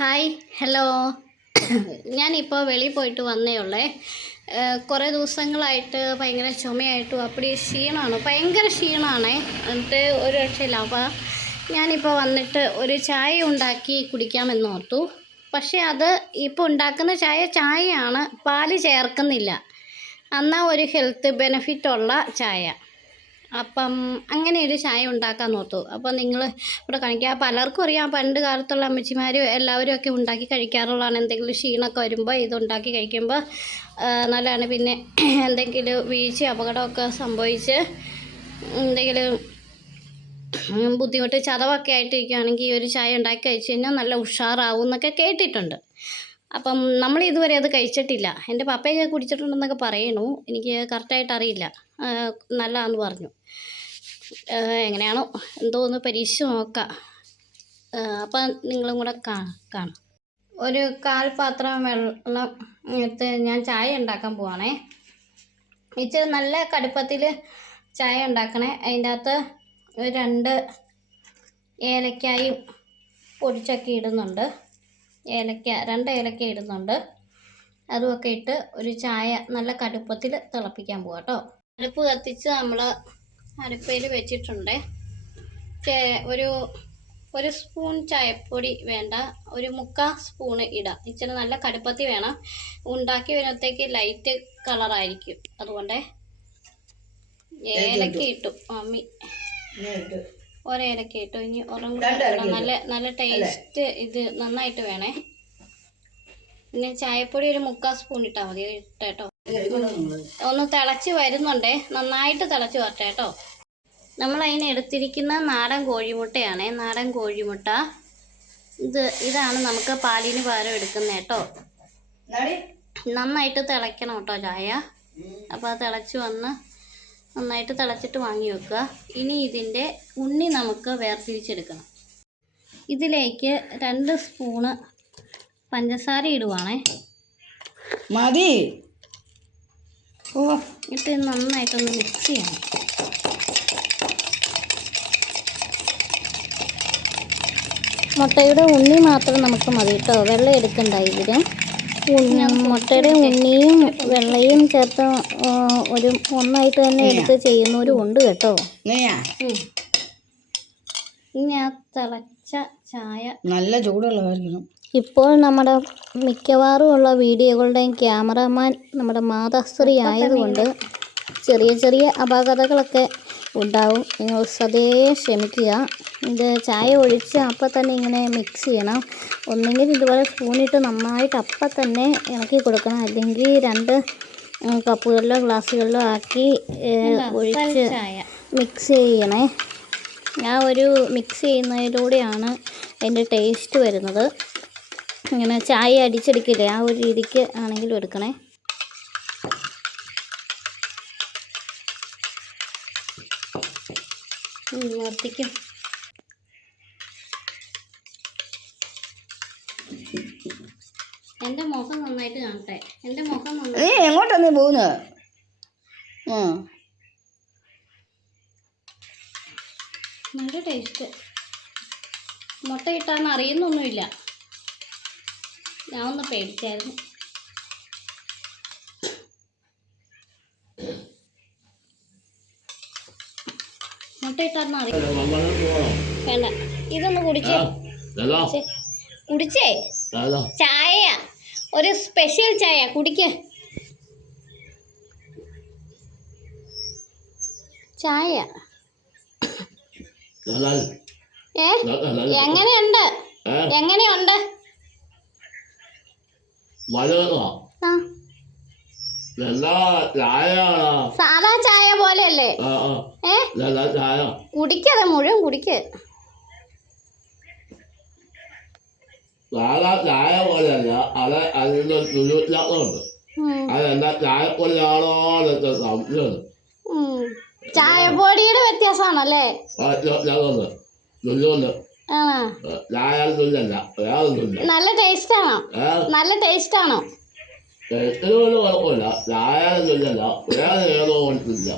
Hi hello. ഞാനിപ്പോൾ വെളിയിൽ പോയിട്ട് വന്നേ ഉള്ളേ. കുറേ ദിവസങ്ങളായിട്ട് ഭയങ്കര ചുമയായിട്ടും അപ്പടി ക്ഷീണമാണ്, ഭയങ്കര ക്ഷീണമാണേ. എന്നിട്ട് ഒരു രക്ഷയില്ല. അപ്പോൾ ഞാനിപ്പോൾ വന്നിട്ട് ഒരു ചായ ഉണ്ടാക്കി കുടിക്കാമെന്ന് ഓർത്തു. പക്ഷേ അത് ഇപ്പോൾ ഉണ്ടാക്കുന്ന ചായയാണ്, പാല് ചേർക്കുന്നില്ല. എന്നാൽ ഒരു ഹെൽത്ത് ബെനിഫിറ്റുള്ള ചായ. അപ്പം അങ്ങനെ ഒരു ചായ ഉണ്ടാക്കാൻ ഓർത്തു. അപ്പോൾ നിങ്ങൾ ഇവിടെ കാണിക്കുക. പലർക്കും അറിയാം, പണ്ട് കാലത്തുള്ള അമ്മച്ചിമാർ എല്ലാവരും ഒക്കെ ഉണ്ടാക്കി കഴിക്കാറുള്ളതാണ്. എന്തെങ്കിലും ക്ഷീണമൊക്കെ വരുമ്പോൾ ഇത് ഉണ്ടാക്കി കഴിക്കുമ്പോൾ നല്ലതാണ്. പിന്നെ എന്തെങ്കിലും വീഴ്ച അപകടമൊക്കെ സംഭവിച്ച് എന്തെങ്കിലും ബുദ്ധിമുട്ട് ചതവൊക്കെ ആയിട്ടിരിക്കുകയാണെങ്കിൽ ഈ ഒരു ചായ ഉണ്ടാക്കി കഴിച്ച് കഴിഞ്ഞാൽ നല്ല ഉഷാറാവും എന്നൊക്കെ കേട്ടിട്ടുണ്ട്. അപ്പം നമ്മൾ ഇതുവരെ അത് കഴിച്ചിട്ടില്ല. എൻ്റെ പപ്പയൊക്കെ കുടിച്ചിട്ടുണ്ടെന്നൊക്കെ പറയണു. എനിക്ക് കറക്റ്റായിട്ട് അറിയില്ല. നല്ലതാണെന്ന് പറഞ്ഞു. എങ്ങനെയാണോ എന്തോ ഒന്ന് പരീക്ഷിച്ച് നോക്കാം. അപ്പം നിങ്ങളും കൂടെ കാണാം. ഒരു 1/4 പാത്രം വെള്ളം എടുത്ത് ഞാൻ ചായ ഉണ്ടാക്കാൻ പോവാണേ. ഇച്ചിരി നല്ല കടുപ്പത്തിൽ ചായ ഉണ്ടാക്കണേ. അതിൻ്റെ അകത്ത് 2 ഏലക്കായും പൊടിച്ചൊക്കെ ഇടുന്നുണ്ട്. 2 ഏലക്ക ഇടുന്നുണ്ട്. അതുമൊക്കെ ഇട്ട് ഒരു ചായ നല്ല കടുപ്പത്തിൽ തിളപ്പിക്കാൻ പോവാം കേട്ടോ. അടുപ്പ് കത്തിച്ച് നമ്മൾ അടുപ്പയിൽ വെച്ചിട്ടുണ്ട്. ഒരു സ്പൂൺ ചായപ്പൊടി വേണ്ട, ഒരു 3/4 സ്പൂണ് ഇടാം. ഇച്ചിരി നല്ല കടുപ്പത്തിൽ വേണം. ഉണ്ടാക്കി വരുമ്പോഴത്തേക്ക് ലൈറ്റ് കളറായിരിക്കും. അതുകൊണ്ട് ഏലക്ക ഇട്ടു. അമ്മി ഒരേലക്ക ഇട്ടു. ഇനി ഒരെണ്ണം കൂടെ നല്ല ടേസ്റ്റ് ഇത് നന്നായിട്ട് വേണേ. പിന്നെ ചായപ്പൊടി ഒരു 3/4 സ്പൂൺ ഇട്ടാൽ മതി. ഇട്ടേട്ടോ. ഒന്ന് തിളച്ച് വരുന്നുണ്ടേ. നന്നായിട്ട് തിളച്ച് വരട്ടെ കേട്ടോ. നമ്മൾ അതിന് എടുത്തിരിക്കുന്ന നാടൻ കോഴിമുട്ടയാണ്. നാടൻ കോഴിമുട്ട ഇതാണ് നമുക്ക് പാലിന് പകരം എടുക്കുന്നത് കേട്ടോ. നന്നായിട്ട് തിളയ്ക്കണം കേട്ടോ ചായ. അപ്പോൾ അത് തിളച്ച് വന്ന് നന്നായിട്ട് തിളച്ചിട്ട് വാങ്ങി വെക്കുക. ഇനി ഇതിൻ്റെ ഉണ്ണി നമുക്ക് വേർതിരിച്ചെടുക്കണം. ഇതിലേക്ക് 2 സ്പൂണ് പഞ്ചസാര ഇടുവാണേ. മതി. ഇട്ട് നന്നായിട്ടൊന്ന് മിക്സ് ചെയ്യണം. മുട്ടയുടെ ഉണ്ണി മാത്രം നമുക്ക് മതി കേട്ടോ. വെള്ളം എടുക്കണ്ട. ഇതിന് മുട്ടയുടെ ഉണ്ണിയും വെള്ളയും ചേർത്ത് ഒന്നായിട്ട് തന്നെ എടുത്ത് ചെയ്യുന്നവരും ഉണ്ട് കേട്ടോ. ഇനി ആ തിളച്ച ചായ നല്ല ചൂടുള്ളതായിരിക്കണം. ഇപ്പോൾ നമ്മുടെ മിക്കവാറും ഉള്ള വീഡിയോകളുടെയും ക്യാമറാമാൻ നമ്മുടെ മാതാശ്രീ ആയതുകൊണ്ട് ചെറിയ അപാകതകളൊക്കെ ഉണ്ടാവും. നിങ്ങൾ സദേ ക്ഷമിക്കുക. ഇത് ചായ ഒഴിച്ച് അപ്പം തന്നെ ഇങ്ങനെ മിക്സ് ചെയ്യണം. ഒന്നെങ്കിൽ ഇതുപോലെ സ്പൂണിട്ട് നന്നായിട്ട് അപ്പം തന്നെ ഇളക്കി കൊടുക്കണം. അല്ലെങ്കിൽ 2 കപ്പുകളിലോ ഗ്ലാസ്സുകളിലോ ആക്കി ഒഴിച്ച് മിക്സ് ചെയ്യണേ. ആ ഒരു മിക്സ് ചെയ്യുന്നതിലൂടെയാണ് അതിൻ്റെ ടേസ്റ്റ് വരുന്നത്. ഇങ്ങനെ ചായ അടിച്ചെടുക്കില്ലേ, ആ ഒരു രീതിക്ക് ആണെങ്കിലും എടുക്കണേ. നിർത്തിക്കും. എൻ്റെ മുഖം നന്നായിട്ട് കാണട്ടെ. എൻ്റെ മുഖം എങ്ങോട്ടാ നീ പോകുന്നത്? നല്ല ടേസ്റ്റ്. മുട്ട ഇട്ടാന്ന് അറിയുന്നൊന്നുമില്ല. ഞാൻ ഒന്ന് പേടിച്ചായിരുന്നു. മുട്ട ഇട്ടാന്ന് അറിയാം. വേണ്ട, ഇതൊന്ന് കുടിച്ചേ. ചായ, ഒരു സ്പെഷ്യൽ ചായ കുടിക്ക്. ചായ എങ്ങനെയുണ്ട്? സാധാ ചായ പോലെയല്ലേ? കുടിക്കത് മുഴുവൻ കുടിക്ക്. സാധാ ചായ പോലെയല്ല, അത് അതിന്റെ രുചിയുണ്ട്. അതെന്താ ചായപ്പൊടിയാണോ എന്നൊക്കെ സംശയമുണ്ട്. ചായപ്പൊടിയുടെ വ്യത്യാസമാണല്ലേ? നല്ല ടേസ്റ്റ് ആണോ? നല്ല ടേസ്റ്റ് ആണോ? കുഴപ്പമില്ല. ചായ രുചിയല്ല, വേറെ ഏതോ ഇല്ല.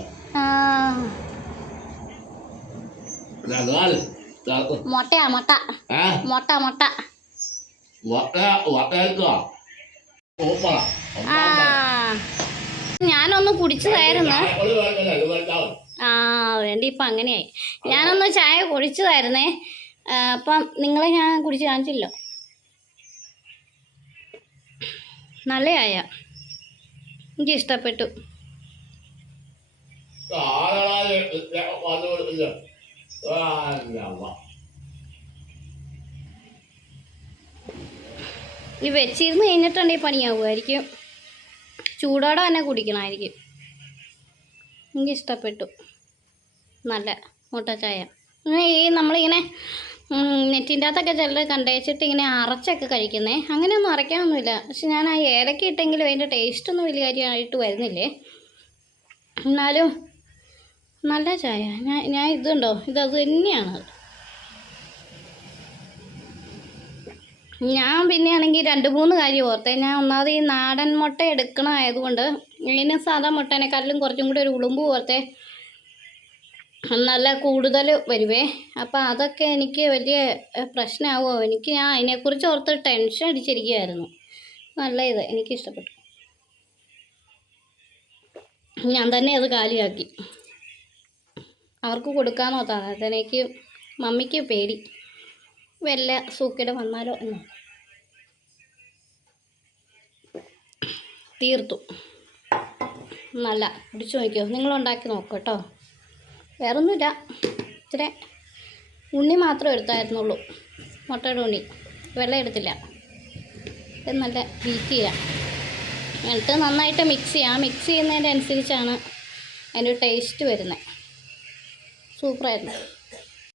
മുട്ട വട്ടേൽക്കുക സൂപ്പറാ ആ ഞാനൊന്ന് കുടിച്ചതായിരുന്നു. ചായപ്പൊടി വേണമെങ്കിൽ ഇത് വെച്ചാൽ ആ വേണ്ടി ഇപ്പം അങ്ങനെയായി. ഞാനൊന്ന് ചായ കുടിച്ചതായിരുന്നേ. അപ്പം നിങ്ങളെ ഞാൻ കുടിച്ച് കാണിച്ചില്ലോ. നല്ല ചായ, എനിക്ക് ഇഷ്ടപ്പെട്ടു. ഈ വെച്ചിരുന്ന് കഴിഞ്ഞിട്ടുണ്ടെങ്കിൽ പണിയാവുമായിരിക്കും. ചൂടോടെ തന്നെ കുടിക്കണമായിരിക്കും. എനിക്ക് ഇഷ്ടപ്പെട്ടു. നല്ല മുട്ട ചായ. ഈ നമ്മളിങ്ങനെ നെറ്റിൻ്റെ അകത്തൊക്കെ ചിലർ കണ്ടേച്ചിട്ട് ഇങ്ങനെ അരച്ചൊക്കെ കഴിക്കുന്നേ. അങ്ങനെയൊന്നും അരയ്ക്കാനൊന്നുമില്ല. പക്ഷെ ഞാൻ ആ ഏലക്ക ഇട്ടെങ്കിലും അതിൻ്റെ ടേസ്റ്റൊന്നും വലിയ കാര്യമായിട്ട് വരുന്നില്ലേ. എന്നാലും നല്ല ചായ. ഞാൻ ഇതുണ്ടോ, ഇതത് തന്നെയാണ്. ഞാൻ പിന്നെ ആണെങ്കിൽ 2-3 കാര്യം ഓർത്തേ. ഞാൻ ഒന്നാമത് ഈ നാടൻ മുട്ട എടുക്കണമായതുകൊണ്ട് ഇതിന് സാധാ മുട്ടേനെക്കാട്ടിലും കുറച്ചും കൂടി ഒരു ഉളുമ്പ് പോലത്തെ നല്ല കൂടുതൽ വരുവേ. അപ്പം അതൊക്കെ എനിക്ക് വലിയ പ്രശ്നമാവുമോ. ഞാൻ അതിനെക്കുറിച്ച് ഓർത്ത് ടെൻഷൻ അടിച്ചിരിക്കുകയായിരുന്നു. നല്ല ഇത് എനിക്കിഷ്ടപ്പെട്ടു. ഞാൻ തന്നെ അത് കാലിയാക്കി അവർക്ക് കൊടുക്കാമെന്ന് ഓർത്താണ്. അതെനിക്ക് മമ്മിക്ക് പേടി വല്ല സൂക്കേട് വന്നാലോ എന്ന്. തീർത്തു. നല്ല കുടിച്ചു നോക്കിയോ, നിങ്ങളുണ്ടാക്കി നോക്കൂ കേട്ടോ. വേറൊന്നുമില്ല, ഇച്ചിരി ഉണ്ണി മാത്രം എടുത്തായിരുന്നുള്ളൂ, മുട്ടയുടെ ഉണ്ണി. വെള്ളം എടുത്തില്ല. ഇത് നല്ല ബീറ്റ് ചെയ്യാം, എന്നിട്ട് നന്നായിട്ട് മിക്സ് ചെയ്യാം. മിക്സ് ചെയ്യുന്നതിൻ്റെ അനുസരിച്ചാണ് അതിൻ്റെ ടേസ്റ്റ് വരുന്നത്. സൂപ്പറായിരുന്നു.